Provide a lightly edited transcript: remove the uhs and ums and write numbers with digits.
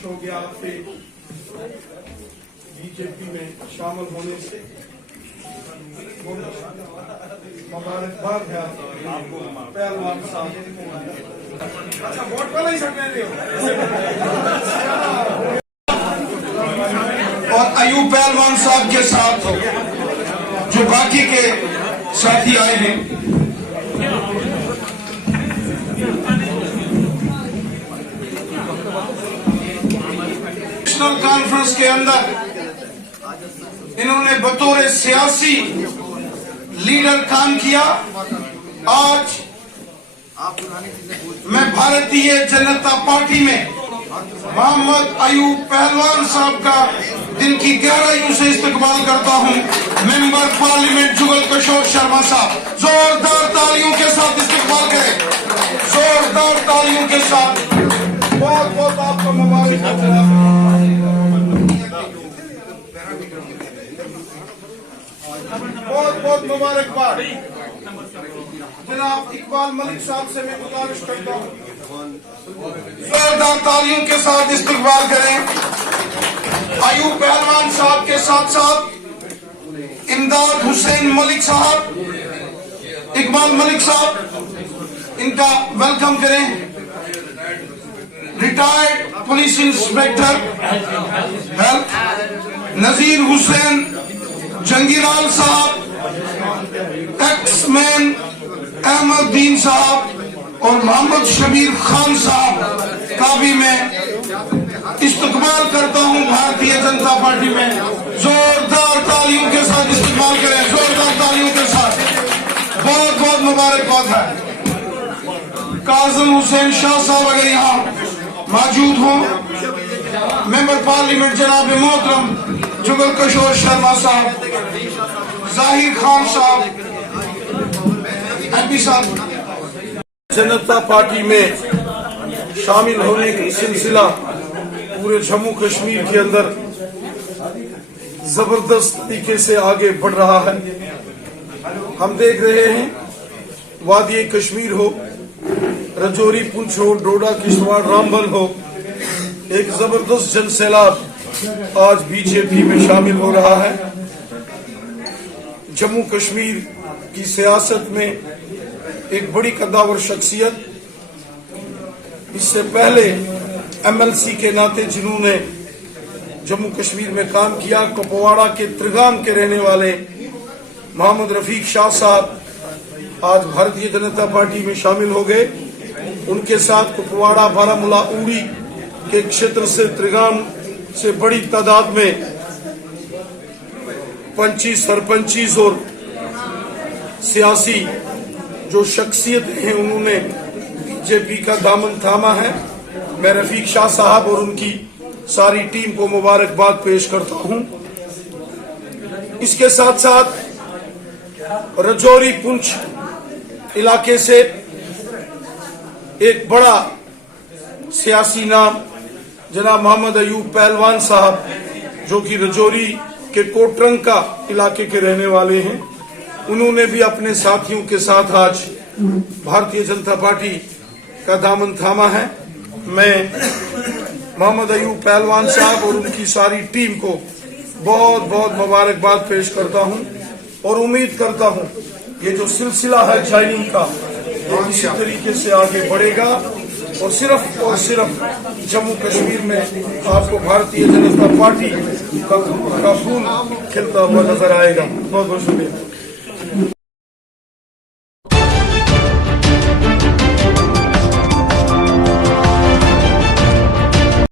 हो गया आपसे बीजेपी में शामिल होने से मुबारकबाद है आपको पहलवान साहब। अच्छा वोट पर नहीं सकते और अयूब पहलवान साहब के साथ जो बाकी के साथी आए हैं, नेशनल कॉन्फ्रेंस के अंदर इन्होंने बतौर सियासी लीडर काम किया। आज मैं भारतीय जनता पार्टी में मोहम्मद अयूब पहलवान साहब का दिल की गहराइयों से इस्तकबाल करता हूं। मेंबर पार्लियामेंट जुगल किशोर शर्मा साहब, जोरदार तालियों के साथ इस्तकबाल करें, जोरदार तालियों के साथ। बहुत बहुत आपको मुबारक, बहुत बहुत मुबारकबाद। जनाब इकबाल मलिक साहब से मैं गुजारिश करता हूँ जोरदार तालियों के साथ इस्तकबाल करें। अयूब पहलवान साहब के साथ साथ इमदाद हुसैन मलिक साहब, इकबाल मलिक साहब, इनका वेलकम करें। Retired police inspector health Nazir Hussain Jangilal साहब, एक्समैन अहमदुद्दीन साहब और मोहम्मद शबीर खान साहब का भी मैं इस्तकबाल करता हूं भारतीय जनता पार्टी में। जोरदार तालियों के साथ इस्तकबाल करें, जोरदार तालियों के साथ। बहुत बहुत मुबारकबाद है। काजम हुसैन शाह साहब अगर यहाँ मौजूद हों, मेंबर पार्लियामेंट जनाब मोहतरम जुगल किशोर शर्मा साहब, जाहिर खान साहब, एमपी साहब। जनता पार्टी में शामिल होने का सिलसिला पूरे जम्मू कश्मीर के अंदर जबरदस्त तरीके से आगे बढ़ रहा है। हम देख रहे हैं वादी कश्मीर हो, रजौरी, पुंछ हो, डोडा, किश्तवाड़, रामबन हो, एक जबरदस्त जनसैलाब आज बीजेपी में शामिल हो रहा है। जम्मू कश्मीर की सियासत में एक बड़ी कद्दावर शख्सियत, इससे पहले एमएलसी के नाते जिन्होंने जम्मू कश्मीर में काम किया, कुपवाड़ा के त्रिगाम के रहने वाले मोहम्मद रफीक शाह साहब आज भारतीय जनता पार्टी में शामिल हो गए। उनके साथ कुपवाड़ा, बारामूला, उड़ी के क्षेत्र से, त्रिगाम से बड़ी तादाद में पंची, सरपंची और सियासी जो शख्सियत हैं उन्होंने बीजेपी का दामन थामा है। मैं रफीक शाह साहब और उनकी सारी टीम को मुबारकबाद पेश करता हूं। इसके साथ साथ रजौरी, पुंछ इलाके से एक बड़ा सियासी नाम जनाब मोहम्मद अयूब पहलवान साहब, जो कि रजौरी के कोटरंका इलाके के रहने वाले हैं, उन्होंने भी अपने साथियों के साथ आज भारतीय जनता पार्टी का दामन थामा है। मैं मोहम्मद अयूब पहलवान साहब और उनकी सारी टीम को बहुत बहुत मुबारकबाद पेश करता हूं और उम्मीद करता हूं ये जो सिलसिला है ज्वाइनिंग का, ये इसी तरीके से आगे बढ़ेगा और सिर्फ जम्मू कश्मीर में आपको भारतीय जनता पार्टी का फूल खिलता हुआ नजर आएगा। बहुत बहुत शुक्रिया।